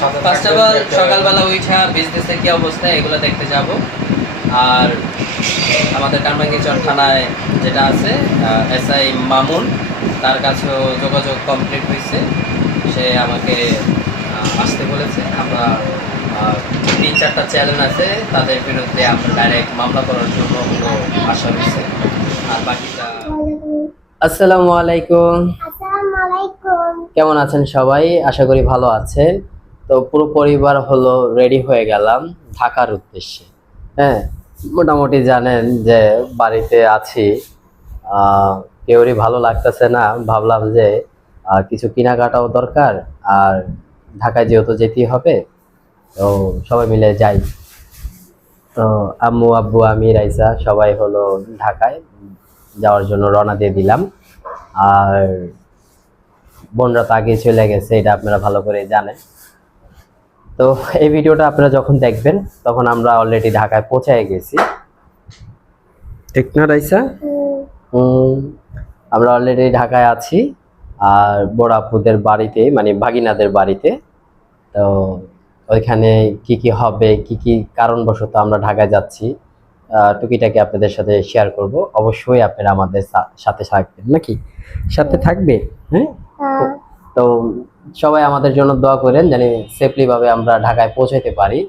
First of all সকালবেলা উঠা বিজনেসের কি অবস্থা এগুলো দেখতে যাব। আর আমাদের কারমাঙ্গীরচর থানায় যেটা আছে এসআই মামুন, তার কাছেও যোগাযোগ কমপ্লিট হয়েছে। সে আমাকে আসতে বলেছে। আমরা 3-4টা চ্যালেঞ্জ আছে, তাদের বিরুদ্ধে আমরা ডাইরেক্ট মামলা করার জন্য হলো আসা হয়েছে। আর বাকিটা আসসালামু আলাইকুম। কেমন আছেন সবাই? আশা করি ভালো আছেন। তো পুরো পরিবার হলো রেডি হয়ে গেলাম ঢাকার উদ্দেশ্যে। হ্যাঁ, মোটামুটি জানেন যে বাড়িতে আছি, কেউরই ভালো লাগতেছে না। ভাবলাম যে কিছু কেনাকাটাও দরকার, আর ঢাকায় যেহেতু যেতেই হবে, তো সবাই মিলে যাই। তো আম্মু আব্বু আমি রাইসা সবাই হলো ঢাকায় যাওয়ার জন্য রওনা দিয়ে দিলাম। আর বোনরা তো আগে চলে গেছে, এটা আপনারা ভালো করে জানেন। তো এই ভিডিওটা আপনারা যখন দেখবেন তখন আমরা অলরেডি ঢাকায় পৌঁছে গেছি, ঠিক না রাইসা? আমরা অলরেডি ঢাকায় আছি, আর বড় আপুদের বাড়িতে, মানে ভাগিনাদের বাড়িতে। তো ওইখানে কি কি হবে, কি কি কারণবশত আমরা ঢাকায় যাচ্ছি, টুকিটাকি আপনাদের সাথে শেয়ার করব। অবশ্যই আপনারা আমাদের সাথে থাকবেন, নাকি সাথে থাকবে? হ্যাঁ। তো সবাই আমাদের জন্য দোয়া করেন, জানি সেফলি ভাবে আমরা ঢাকায় পৌঁছাতে পারি,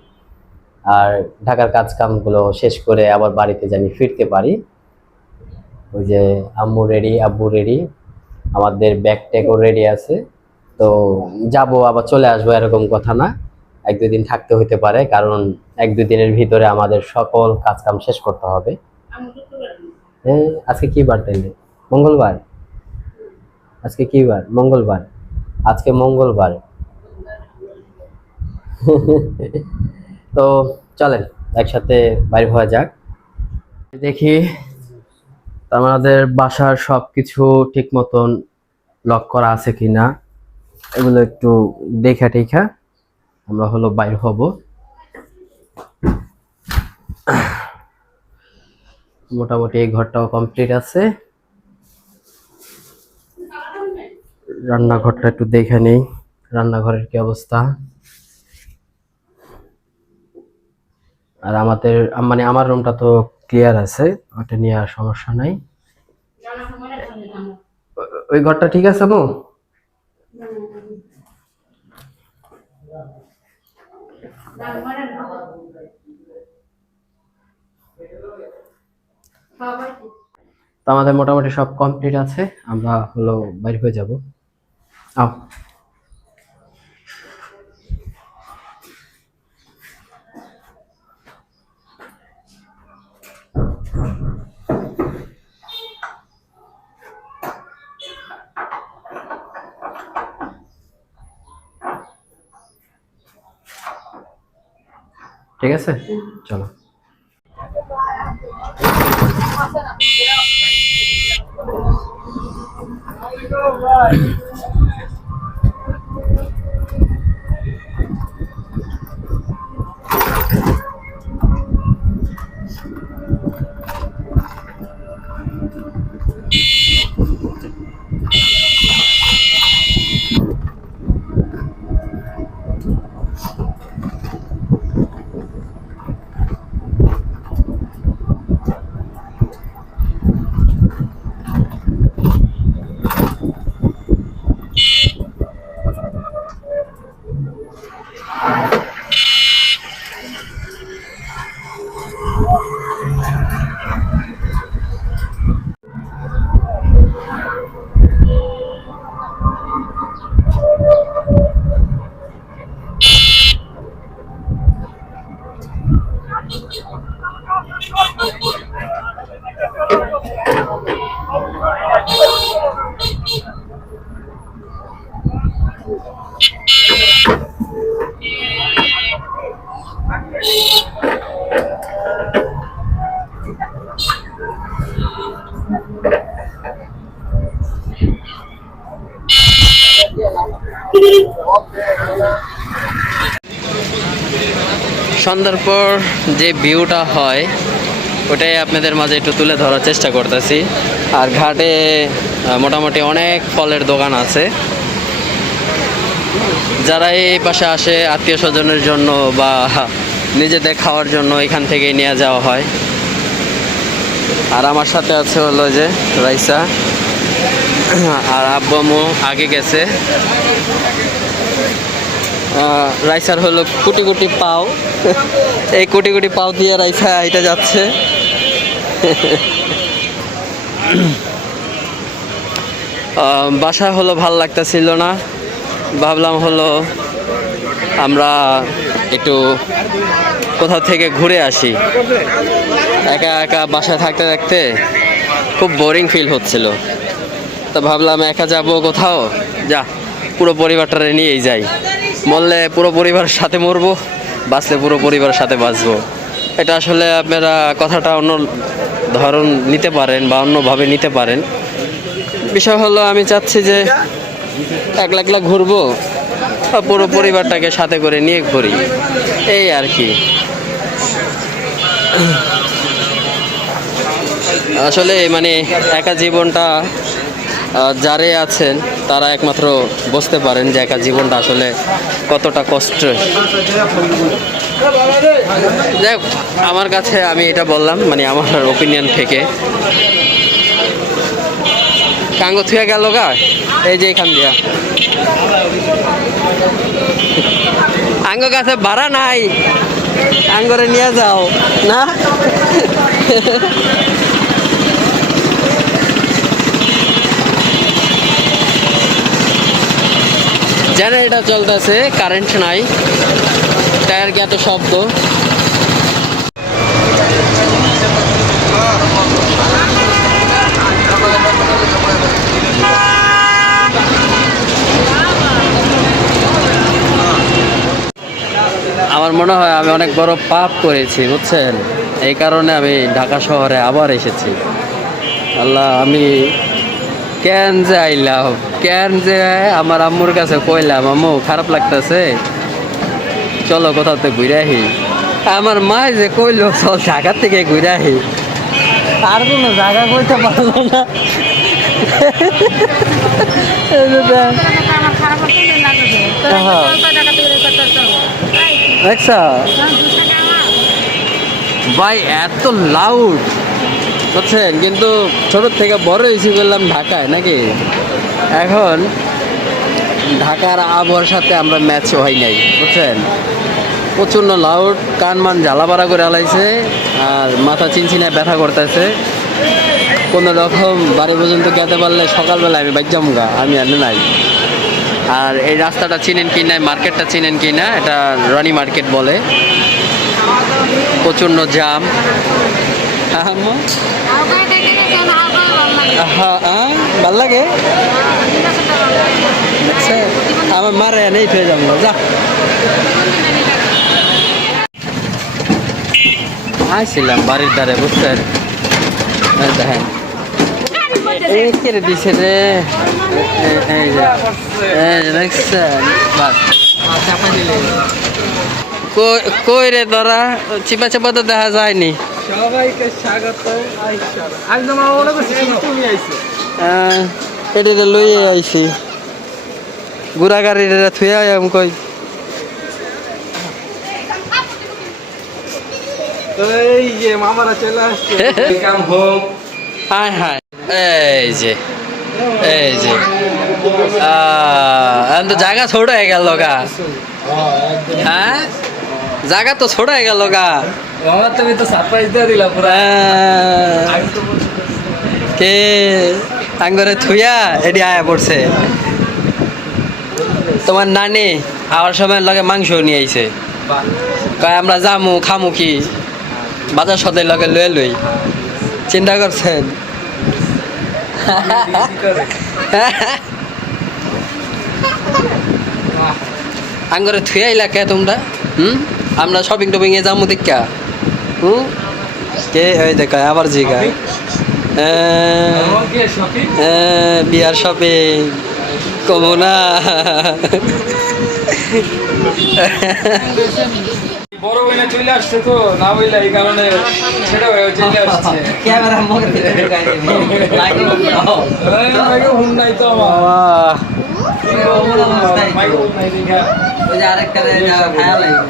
আর ঢাকার কাজ কামগুলো শেষ করে আবার বাড়িতে জানি ফিরতে পারি। ওই যে আম্মু রেডি, আব্বু রেডি, আমাদের ব্যাগ ট্যাগও রেডি আছে। তো যাব আবার চলে আসবো এরকম কথা না, 1-2 দিন থাকতে হতে পারে, কারণ 1-2 দিনের ভিতরে আমাদের সকল কাজ কাম শেষ করতে হবে। হ্যাঁ, আজকে কি বার তাইলে? মঙ্গলবার। আজকে কি বার? মঙ্গলবার। আজকে মঙ্গলবার। তো চলেন একসাথে বাইর হওয়া যাক। দেখি আমাদের বাসার সবকিছু ঠিক মতন লক করা আছে কিনা, এগুলো একটু দেখা টেখা আমরা হলো বাইর হব। মোটামুটি এই ঘরটাও কমপ্লিট আছে। রান্নাঘরটা একটু দেখে নেই, রান্নাঘরের কি অবস্থা। আর আমাদের মানে আমার রুমটা তো ক্লিয়ার আছে, ওটা নিয়ে আর সমস্যা নাই। ওই ঘরটা ঠিক আছে মু? তো আমাদের মোটামুটি সব কমপ্লিট আছে, আমরা হলো বাইর হয়ে যাব। আও ঠিক আছে, চলো। সন্ধ্যার পর যে ভিউটা হয় ওটাই আপনাদের মাঝে একটু তুলে ধরার চেষ্টা করতেছি। আর ঘাটে মোটামুটি অনেক ফলের দোকান আছে। যারা এই পাশে আসে আত্মীয় স্বজনের জন্য বা নিজেদের খাওয়ার জন্য এখান থেকেই নিয়ে যাওয়া হয়। আর আমার সাথে আছে হলো যে রাইসা, আর আব্বু আম্মু আগে গেছে। রাইসার হলো কোটি কোটি পাও, এই কোটি কোটি পাও দিয়ে রাইসা এটা যাচ্ছে। বাসা হলো ভাল লাগতেছিল না, ভাবলাম হলো আমরা একটু কোথাও থেকে ঘুরে আসি। একা একা বাসায় থাকতে থাকতে খুব বোরিং ফিল হচ্ছিল, তো ভাবলাম একা যাব কোথাও, যা পুরো পরিবারটা নিয়েই যাই। মরলে পুরো পরিবারের সাথে মরবো, বাঁচলে পুরো পরিবারের সাথে বাঁচবো। এটা আসলে আপনারা কথাটা অন্য ধরন নিতে পারেন বা অন্যভাবে নিতে পারেন। বিষয় হলো আমি চাচ্ছি যে একলা একলা ঘুরবো, পুরো পরিবারটাকে সাথে করে নিয়ে ঘুরি, এই আর কি। আসলে মানে একা জীবনটা যারে আছেন তারা একমাত্র বুঝতে পারেন যে একা জীবনটা আসলে কতটা কষ্ট। যাই হোক, আমার কাছে আমি এটা বললাম মানে আমার ওপিনিয়ন থেকে। কাঙ্গ থুয়া গেল গা, এই যে এখান দিয়া আঙ্গ কাছে ভাড়া নাই, আঙ্গরে নিয়ে যাও না। জেনারেটর চলতেছে, কারেন্ট নাই, টায়ার কি এত শব্দ। আমার মনে হয় আমি অনেক বড় পাপ করেছি বুঝছেন, এই কারণে আমি ঢাকা শহরে আবার এসেছি। আল্লাহ, আমি কেন যে আইলাম, কেন যে আমার আম্মুর কাছে কইলাম আম্মু খারাপ লাগতেছে চলো কোথাও তো ঘুরে আহি। আমার মা যে কইলো চল ঢাকার থেকে ঘুরে আহি, আর কোনো জায়গা কইতে পারলো না। দেখছা ভাই এত লাউড বুঝছেন, কিন্তু ছোটোর থেকে বড় হয়েছি বললাম ঢাকায় নাকি, এখন ঢাকার আবহাওয়ার সাথে আমরা ম্যাচ হয় নাই বুঝছেন। প্রচণ্ড লাউড, কান মান জ্বালাপাড়া করে আলাইছে, আর মাথা চিনচিনায় ব্যথা করতেছে। কোনো রকম বাড়ি পর্যন্ত যেতে পারলে সকালবেলা আমি বাইজামগা, আমি আর নাই। আর এই রাস্তাটা চিনেন কি না, মার্কেটটা চিনেন কি না, এটা রানী মার্কেট বলে। প্রচণ্ড জাম। ভাল লাগে আমার মারে নেই ফেলে যাবো যা। আসছিলাম বাড়ির ধারে বুঝছেন, দেখেন এই কেড়ে দিছে রে, দেখছেন কই রে তোরা, চিপা চাপা তো দেখা যায়নি। সবাইকে স্বাগত। এটা লইয়ে আইছি, গুড়া গাড়ি থুয়ে আম কই। এই যে মামারা চলে আসছে, হায় হায়, এই যে এই যে তো জায়গা ছোট হয়ে গেল গা। হ্যাঁ জায়গা তো ছোট হয়ে গেল গা। আমার তুমি তো সারপ্রাইজ দিয়ে দিলা পুরা। কে আঙ্গরে থুইয়া এডি আয়া পড়ছে। তোমার নানি আওয়ার সময় লগে মাংস নিয়ে আইছে, কয় আমরা যামু খামু কি বাজার সদাই লগে লয়ে লই। চিন্তা করছেন? আঙ্গরে থুয়ে আইলা কে তোমরা? আমরা শপিং টপিং এ যাবো দেখা। কে ওই দেখা আবার জিগা বিয়ার শপিং কমো না। বড় হইলে চলে আসছে তো না হইলে এই কারণে সেটা হয়ে চলে আসছে। ক্যামেরা মুখে ঢুকাই দিবি লাইক হুন নাই তো আমার অমন অবস্থায় ওই যে আরেকটা খায়া লাগবে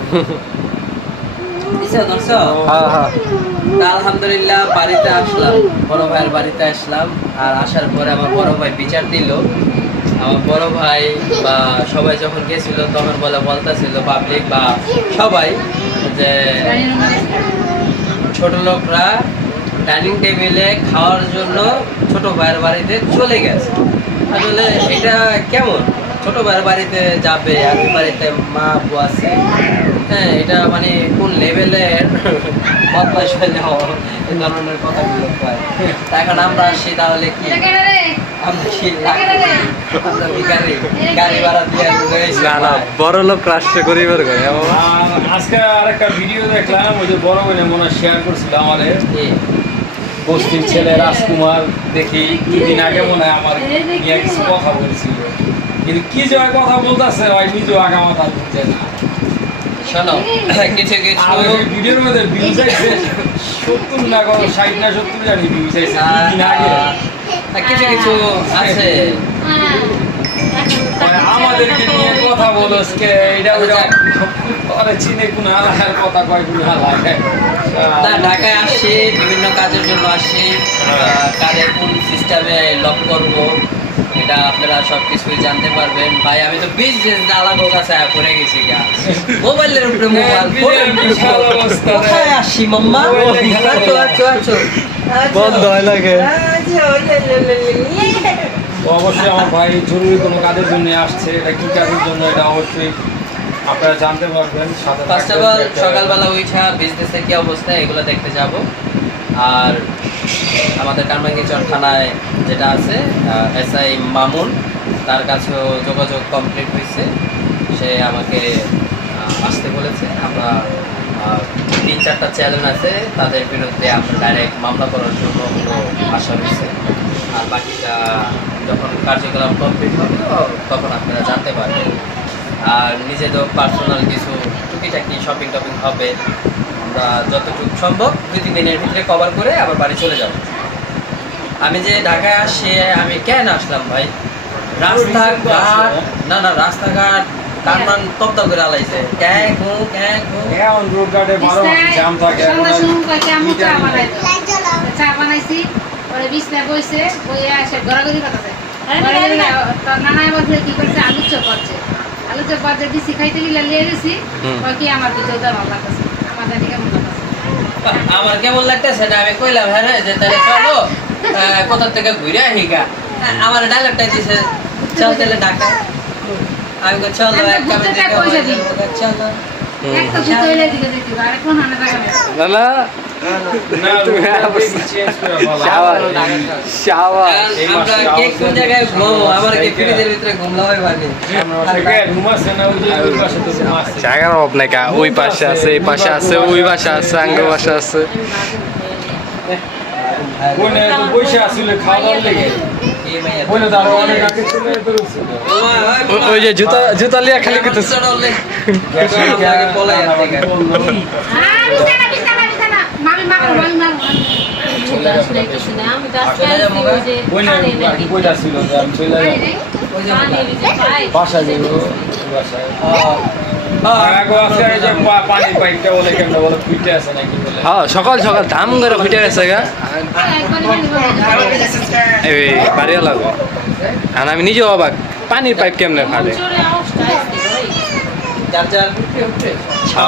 দিছো দর্শক। তা আলহামদুলিল্লাহ বাড়িতে আসলাম, বড় ভাইয়ের বাড়িতে আসলাম। আর আসার পরে আমার বড় ভাই বিচার দিল। আমার বড় ভাই বা সবাই যখন গেছিল তখন বলতেছিল পাবলিক বা সবাই যে ছোট লোকরা ডাইনিং টেবিলে খাওয়ার জন্য ছোট ভাইয়ের বাড়িতে চলে গেছে। আসলে এটা কেমন, ছোট ভাইয়ের বাড়িতে যাবে আর ওই বাড়িতে মা আব্বু আছে, হ্যাঁ এটা মানে কোন লেভেলের বদমাইশ হয়ে যাওয়া এই ধরনের কথাগুলো কয়। তা এখন আমরা আসছি তাহলে কি আমরা কি আমরা ভিখারি, গাড়ি ভাড়া দিয়ে না না বড় লোক রাষ্ট্র গরিবের ঘরে আজকে আরেকটা ভিডিও দেখলাম, ওই যে বড় বোনে মনে শেয়ার করছিল আমাদের বস্তির ছেলে রাজকুমার। দেখি দুদিন আগে মনে হয় আমার নিয়ে কিছু কথা বলছিল, কিন্তু কি যে ওই কথা বলতেছে ওই নিজেও আগা মাথা বুঝছে না। শোনো কিছু কিছু ভিডিওর মধ্যে ভিউজ আইছে 70 না 60 না 70 জানি ভিউজ আইছে দুদিন আগে। কিছু কিছু আছে আমাদেরকে নিয়ে কথা বলস কে এটা ওটা আরে চিনে কোন আলাদার কথা কয় কোন আলাদা না। ঢাকায় আসছি বিভিন্ন কাজের জন্য আসছি, কাজে কোন সিস্টেমে লক করব এটা আপনারা সব কিছুই জানতে পারবেন। ভাই আমি তো বিজনেস আলাগো কাছে পড়ে গেছি গা, মোবাইলের উপরে মোবাইল বিশাল অবস্থা। কোথায় আসছি মাম্মা? আচ্ছা আচ্ছা আচ্ছা বন্ধ হয় লাগে। তো অবশ্যই আমার ভাই জরুরি কোনো কাজের জন্য আসছে, এটা কি কাজের জন্য এটা অবশ্যই আপনারা জানতে পারবেন। সাথে ফার্স্ট অফ অল সকালবেলা উঠা বিজনেসের কি অবস্থা এগুলো দেখতে যাব। আর আমাদের কারমাঙ্গীচর থানায় যেটা আছে এসআই মামুন, তার কাছেও যোগাযোগ কমপ্লিট হয়েছে। সে আমাকে আসতে বলেছে। আমরা 3-4টা চ্যানেল আছে, তাদের বিরুদ্ধে আমরা ডাইরেক্ট মামলা করার জন্য আসা হয়েছে। আর বাকিটা যখন কার্যকলাপ কমপ্লিট হবে তখন আপনারা জানতে পারবেন। আর নিজেদের পার্সোনাল কিছু টুকিটাকি শপিং টপিং হবে, আমরা যতটুকু সম্ভব 2-3 দিনের ভিতরে কভার করে আবার বাড়ি চলে যাব। আমি যে ঢাকায় আসছি আমি কেন আসলাম ভাই, রাস্তাঘাট না না রাস্তাঘাট কারমান তপ্তা করে আলাইছে এখন রোড ঘাটে 12 মাস জ্যাম থাকে। চা বানাইছি পরে বিছনা বইছে বইয়া এসে গড়াগড়ি করতেছে। নানা এবার কি করছে, আলু চপ করছে। আলু চপ বাজে দিছি খাইতে গিয়ে লিয়ে গেছি, কি আমার দুটো ভালো লাগতেছে, আমার জানি কেমন লাগতেছে। আমার কেমন লাগতেছে না, আমি কইলাম হ্যাঁ রে যে তাহলে চলো কোথা থেকে ঘুরে আহিগা। আমার ডায়লগটা দিছে চল তাহলে ঢাকা। আমি কই চলো এক কামে দেখে চলো একটা দুটো এলে দিকে দেখি আর কোন আনা টাকা না না না তুমি চেঞ্জ করে ভালো। শাওয়া আমরা কে কোন জায়গায় ঘুমো, আমার কি ফ্রিজের ভিতরে ঘুমলা হয় মানে থেকে ঘুমাচ্ছে না, ওই যে ওই পাশে তো ঘুমাচ্ছে। জায়গার অভাব নাই কা, ওই পাশে আছে এই পাশে আছে ওই পাশে আছে আঙ্গুর পাশে আছে। কোনে তো বসে আসলে খাওয়া দাওয়ার লেগে বলে দাঁড়ো অনেক আগে চলে বেরোচ্ছে। ওই যে জুতা জুতা লিয়া খালি করতেছে। মামি মামা মামি মামা বইটা ছিল যে আমি চলে বাসা যাবো বাসায় আগে আছে এই যে পানি পাইপটা বলে কেমন বলে ফুটে আছে নাকি বলে। হ্যাঁ সকাল সকাল দাম করে ফুটে গেছে গা এই বাড়িয়া লাগবে। আর আমি নিজেও অবাক পানির পাইপ কেমনে ফাটে।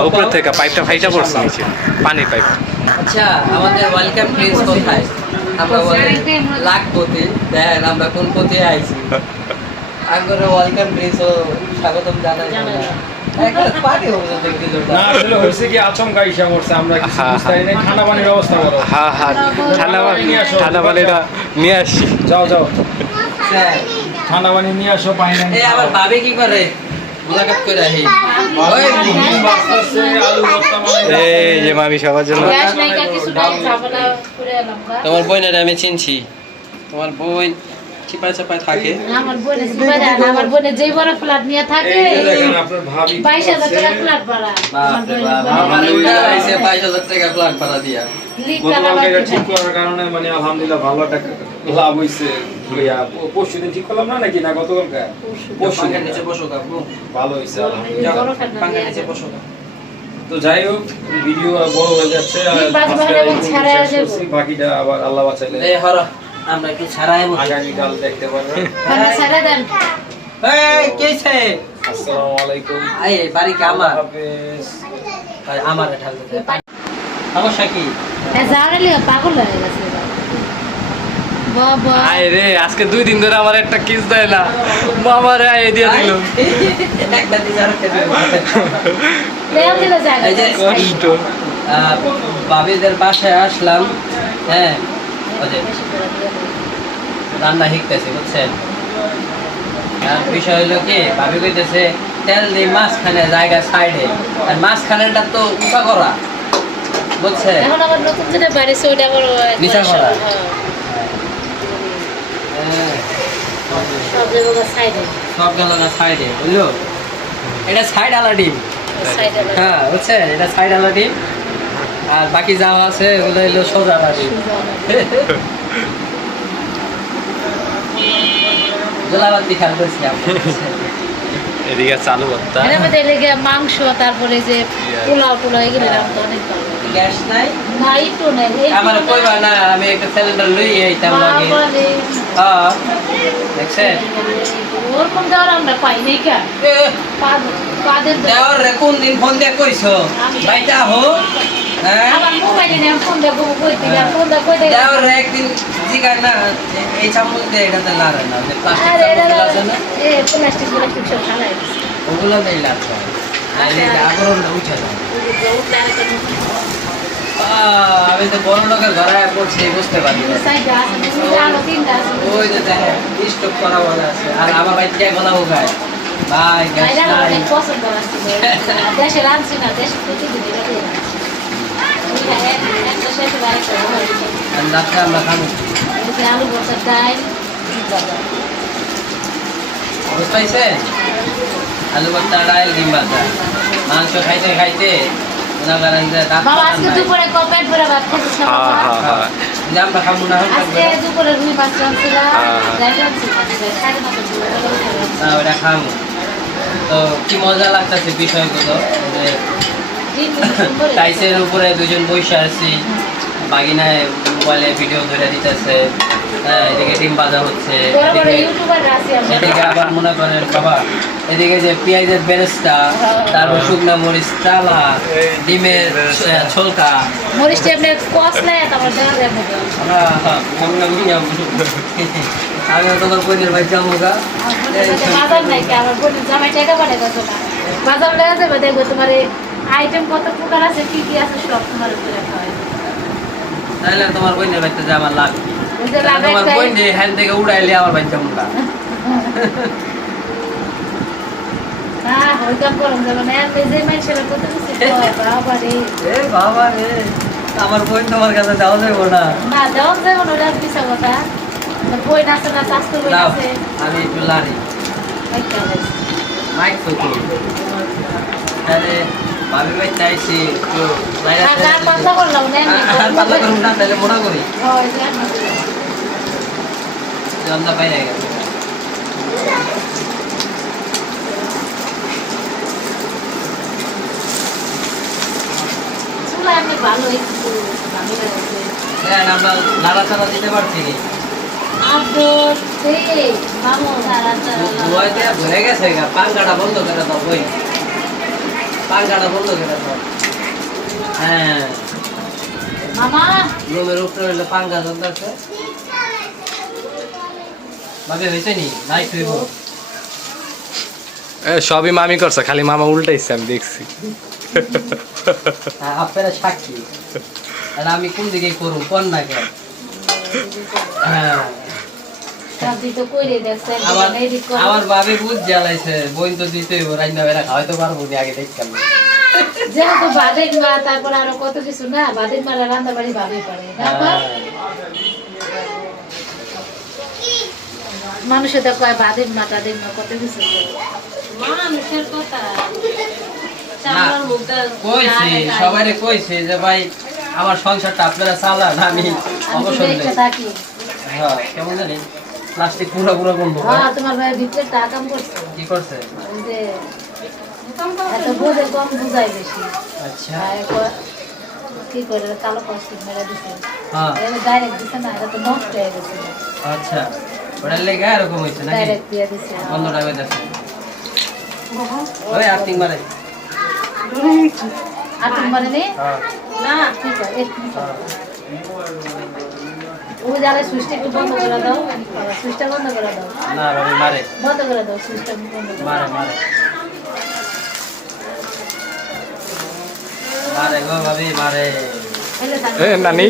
উপরে থেকে পাইপটা ফাইটা পড়ছে নিচে পানির পাইপ। আচ্ছা আমাদের ওয়েলকাম প্রিন্স কোথায়? আমরা বলে লাখপতি, দেখেন আমরা কোন পথে আইছি। আঙ্গুরে ওয়েলকাম প্রিন্স ও স্বাগতম জানাই না আসলে হয়েছে কি আচমকা ইসা করছে, আমরা কিছু বুঝতে পারি না। ঠান্ডা পানির ব্যবস্থা করো। হ্যাঁ হ্যাঁ ঠান্ডা পানিটা নিয়ে আসছি। যাও যাও ঠান্ডা পানি নিয়ে আসো। পানি এই আমার ভাবি কি করে মুলাকাত করে আহি ওই আলু ভর্তা বানাই। এই যে মামি সবার জন্য। তোমার বোনের আমি চিনছি, তোমার বোন চিপায় চাপায় থাকে। আমার বোনে সুবাইরা আমার বোনে যেই বড় ফ্ল্যাট নিয়ে থাকে এই যে দেখেন আপনার ভাবি 22,000 টাকা ফ্ল্যাট ভাড়া। বাপ রে বাপ, আমার উল্টা হইছে 22,000 টাকা ফ্ল্যাট ভাড়া দিয়া। গতকালকে এটা ঠিক করার কারণে মানে আলহামদুলিল্লাহ ভালো টাকা লাভ হইছে। ভাইয়া পরশু দিন ঠিক করলাম না নাকি না গতকালকে পরশু পাঙ্খার নিচে বসো কাকু ভালো হয়েছে যাও, বড় ঠান্ডা পাঙ্খার নিয়ে নিচে যাও। বসো কাকু। তো যাই হোক ভিডিও বড় হয়ে যাচ্ছে আর ঠিক বাজ আজকে বাহানা এবং এইটুকু ছাড়া শেষ যাবো। করছি। বাকিটা আবার আল্লাহ বাঁচাইলে এই হর আমরা একটু ছাড়াই বসি। আগামীকাল দেখতে পারবেন। ঠান্ডা ছাড়া দেন। এই কেছে আসসালামু আলাইকুম। এই বাড়ি কি আমার আল্লাহ হাফেজ। আমার ঠান্ডা সমস্যা কি জানালে পাগল হয়ে গেছে বাবা আয় রে আজকে 2 দিন ধরে আমার একটা কিস দেয় না মামা রে আয় দিয়ে দিল একটা দিন আর একটা দিন। প্রেম দিলে জায়গা এই যে কষ্ট বাবিদের বাসায় আসলাম, হ্যাঁ ওই যে রান্না শিখতেছি বুঝছেন। আর বিষয় হলো কি ভাবি কইতেছে তেল দিয়ে মাঝখানে জায়গা সাইডে, আর মাঝখানেটা তো উঁচা করা বুঝছে। এখন আবার নতুন যেটা বাড়িছে ওটা আবার নিচা করা। সব জায়গা সাইডে সব গেল না সাইডে বুঝলো, এটা সাইড আলা ডিম। সাইডে হ্যাঁ বুঝছেন, এটা সাইড আলা ডিম আর বাকি যা আছে ওগুলো হলো সোজা আলা ডিম। গোলাবাতি খাল করছি আমি। এদিকে চালু করতা এর মধ্যে লেগে মাংস তারপরে যে পোলাও টোলাও এগুলো রাখতে অনেক ভালো গ্যাস নাই নাই তো নাই আমার কইবা না, আমি একটা সিলিন্ডার লই আইতাম লাগে। হ্যাঁ দেখছেন ওরকম দেওয়ার আমরা পাই নাই কে পাদের দেওয়ার রে কোন দিন ফোন দিয়ে কইছো বাইটা হো, হ্যাঁ আমার মোবাইলে নিয়ে ফোন দেবো কই দিলাম ফোন দেবো কই দিলাম দেওয়ার রে একদিন জিগার না এই চামচ দিয়ে এটাতে লারে না, যে প্লাস্টিক আরে এটা চামচ আছে না এ প্লাস্টিক সব ফালাই দিছে ওগুলো দিয়ে লাগবে, তাইলে আবরণটা উঠে যায়। আমি তো বড় লোকের ঘরে পড়ছি বুঝতে পারি না। সাইডে আছে আলো তিনটা আছে ওই যে দেখেন স্টক করা বলা আছে, আর আমার ভাই কে গলা উগায় ভাই গ্যাস এটা নাই। অনেক পছন্দ আছে দেশে রাঁধছি না দেশে প্রতিদিন এটা দিয়ে একটা শেষে আরেকটা আর রাত্রে আমরা খাবো আলু ভর্তা ডাল বুঝতে পাইছেন, আলু ভর্তা ডাল ডিম ভাজা মাংস খাইতে খাইতে মনে করেন যে দাঁত বাবা পাকান আজকে নাই। দুপুরে কপেট ভরে ভাত খেতে হ্যাঁ হ্যাঁ হ্যাঁ যে আমরা খাবো না আজকে দুপুরে রুই মাছ রাঁধছিলাম হ্যাঁ। ডাল রাঁধছিলাম সাড়ে নটা না ওটা খাবো। তো কি মজা লাগতেছে বিষয়গুলো যে টাইসের উপরে দুজন বসে আছি, বাগিনায় মোবাইলে ভিডিও ধরে দিতেছে, হ্যাঁ এদিকে ডিম ভাজা হচ্ছে, বড় বড় এদিকে- ইউটিউবার আছে আমরা এদিকে আবার মনে করেন বাবা এদিকে যে পেঁয়াজের বেরেস্তা, তারপর শুকনো মরিচ চালা, ডিমের ছোলকা, মরিচটা এমনি কষলে তারপর দেওয়া যায় মতো আমি তোমার বোনের ভাই জামুগা বাজার নাই কি আমার বোনের জামাই টাকা পাঠাই গেছো না বাজার লেগে যাবে দেখবো তোমার আইটেম কত প্রকার আছে কি কি আছে সব তোমার উপরে রাখা হয় তাহলে তোমার বোনের ভাইতে যে আমার লাভ কি? ওই যে লাভ তোমার একটাই। বোন যে হ্যান্ড থেকে উড়াইলে আমার ভাই জামুগা হ্যাঁ ওইটা করুন যাবে না আমি যে মানুষের কত কিছু কয়, বাবা রে এ বাবা রে, আমার বোন তোমার কাছে যাওয়া যাবো না। না দেওয়া যাবে না ওটা পিছা কথা বই নাচে না চাষ করবে নাও, নাচে আমি একটু লাড়ি মাইক ফুকি তাহলে ভাবি ভাই চাইছি একটু লাইরা গান বন্ধ করলাম না এমনি আর পাতলা করুন না তাহলে মোটা করি হয় গান বন্ধ। জন্দা বাইরে গেছে চুলা এমনি ভালো একটু ভালো লাগছে হ্যাঁ আমরা নাড়াচাড়া দিতে পারছি আদর দে মামু তারা ধোয়াইতে ভরে গেছে গা, পাঙ্খাটা বন্ধ করে দাও বই, পাঙ্খাটা বন্ধ করে দাও। হ্যাঁ মামা রুমের উপরে হইলো পাঙ্খা চলতেছে। ভাবে হয়েছে নি নাই তুই সবই মামি করছে খালি মামা উল্টাইছে আমি দেখছি আপনারা সাক্ষী, আর আমি কোন দিকে করুন কোন না কেন। হ্যাঁ সবজি তো কইরে দেখছেন আমার এডিট করে আমার ভাবি বুঝ জ্বালাইছে, বইন তো দিতে হইব, রান্না বেড়া খাওয়াইতে পারবো নি আগে দেখতাম না। যেহেতু বাদের মা তারপর আরো কত কিছু না বাদের মা রান্না বাড়ি ভাবে পারে তারপর মানুষে তো কয় বাদের মা তাদের মা কত কিছু করে। মানুষের কথা না, কইছি সবাইরে কইছি যে ভাই আমার সংসারটা আপনারা চালান, আমি অবসর নেই। দেখতে থাকি হ্যাঁ কেমন জানি প্লাস্টিক পুরো পুরো বন্ধ হ্যাঁ তোমার ভাই ভিতরে টাকা করছে কি করছে? ওই যে এত বোঝে কম বুঝাই বেশি আচ্ছা কি করে কালো প্লাস্টিক মেরে দিছে হ্যাঁ ডাইরেক্ট দিছে না এটা তো নষ্ট হয়ে গেছে আচ্ছা ওটার লেগে এরকম হয়েছে নাকি? ডাইরেক্ট দিয়ে দিছে বন্ধটা হয়ে যাচ্ছে ওই আর্থিং মারে আর তোমার নেই হ্যাঁ না ঠিক আছে একটু ও জালে সুইচটা একটু বন্ধ করে দাও সুইচটা বন্ধ করে দাও না ভাবি মারে বন্ধ করে দাও সুইচটা বন্ধ করে মারে মারে মারে গো ভাবি মারে এ, নানি।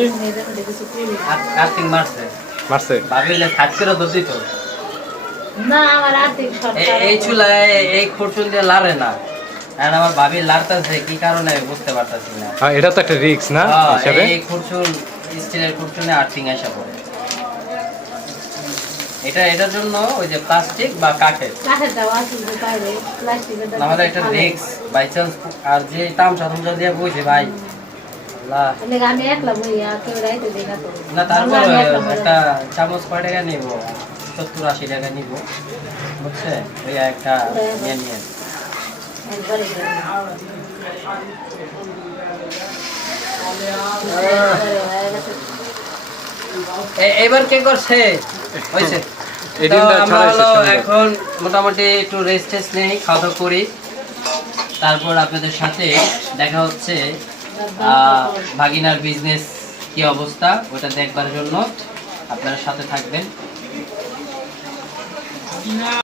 আর্থিং মারছে মারছে ভাবিলে থাক করে ধর দিত না আমার আর্থিক এই চুলায় এই খুরচুন দিয়ে লারে না আর আমার ভাবি লাড়তাছে কি কারণে বুঝতে পারতাছি না হ্যাঁ এটা তো একটা রিস্ক না হিসাবে এই খুরচুন স্টিলের খুরচুনে আর্থিং আসা পড়ে এটার জন্য ওই যে প্লাস্টিক বা কাঠের কাঠের দাও আছে যে পাইবে প্লাস্টিকের দাও আমাদের একটা রিস্ক বাই চান্স আর যে তামসা তামসা দিয়ে বইছে ভাই লা মানে আমি একলা বই আর কেউ রাইতে দেই না তো না তারপর একটা চামচ কয় টাকা নিব 70-80 টাকা নিব বুঝছে ওই একটা নিয়ে নিয়ে একবারে এবার কে করছে হইছে এই তো দিনটা আমরা ছড়াইছে হলো সুন্দর। এখন মোটামুটি একটু রেস্ট টেস্ট নেই খাওয়া দাওয়া করি তারপর আপনাদের সাথে দেখা হচ্ছে ভাগিনার বিজনেস কি অবস্থা ওটা দেখবার জন্য আপনারা সাথে থাকবেন